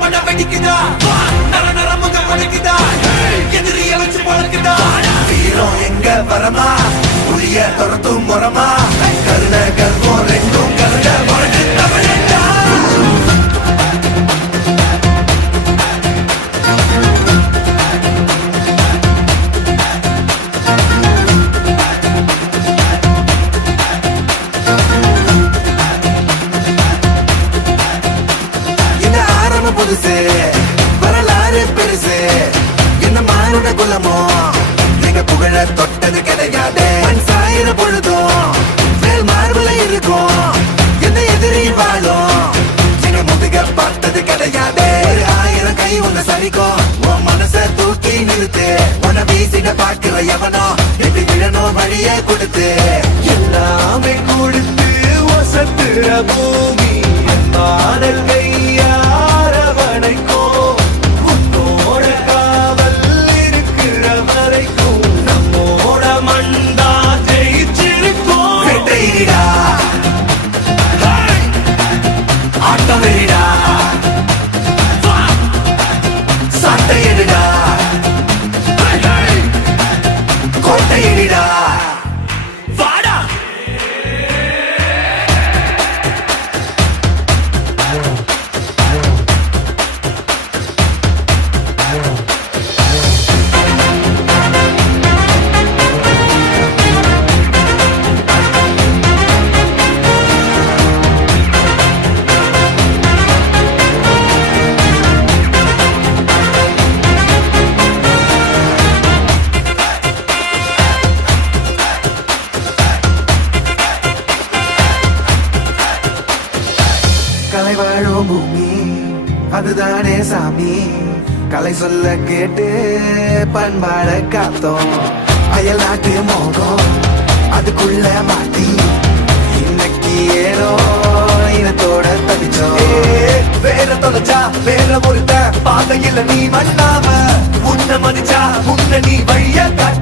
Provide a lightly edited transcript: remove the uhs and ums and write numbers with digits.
பட வெடிக்குதா நர நரமுக உடைக்குதா எதிரிய வச்சு பழக்குதா வீரம் எங்க வரமா புளிய துரத்தும் முறமா கருண கர்வம் ரெண்டும் கருண வாழ்ந்து தமிழண்டா இந்த ஆரம்பம் புதுசு வரலாறு பெருசு என்ன மானுட குலமோ எங்க புகழ தொட்டது கிடையாது சாயிர பொழுதும் மேல் மார்புல இருக்கும் என்ன எதிரி வாழும் எங்க முதுக பார்த்தது கிடையாது 1000 கை உன்ன சரிக்கும் உன் மனச தூக்கி நிறுத்து உன வீசிட பாக்குற எவனோ எட்டு விழணும் வழிய கொடுத்து எல்லாமே கொடுத்து வசத்துற பூமி பாடல் கையாரவணைக்கும் உன்னோட காவல் இருக்கிற வரைக்கும் நம்மோட மண்டா ஜெயிச்சிருக்கும் வெற்றிடா ஆட்டம் வெறிடா சட்டையிடா கோட்டையிடா வாடா கலை வாழும் பூமி அதுதானே சாமி கலை சொல்ல கேட்டு பண்பாட காத்தோம் அயல் நாட்டு மோகம் அதுக்குள்ள மாட்டி இன்னைக்கு ஏனோ இனத்தோட தவிச்சோம் வேற தொலைச்சா வேற ஒருத்த பாதையில நீ மண்ணாம உன்ன மதிச்சா உன்ன நீ வழிய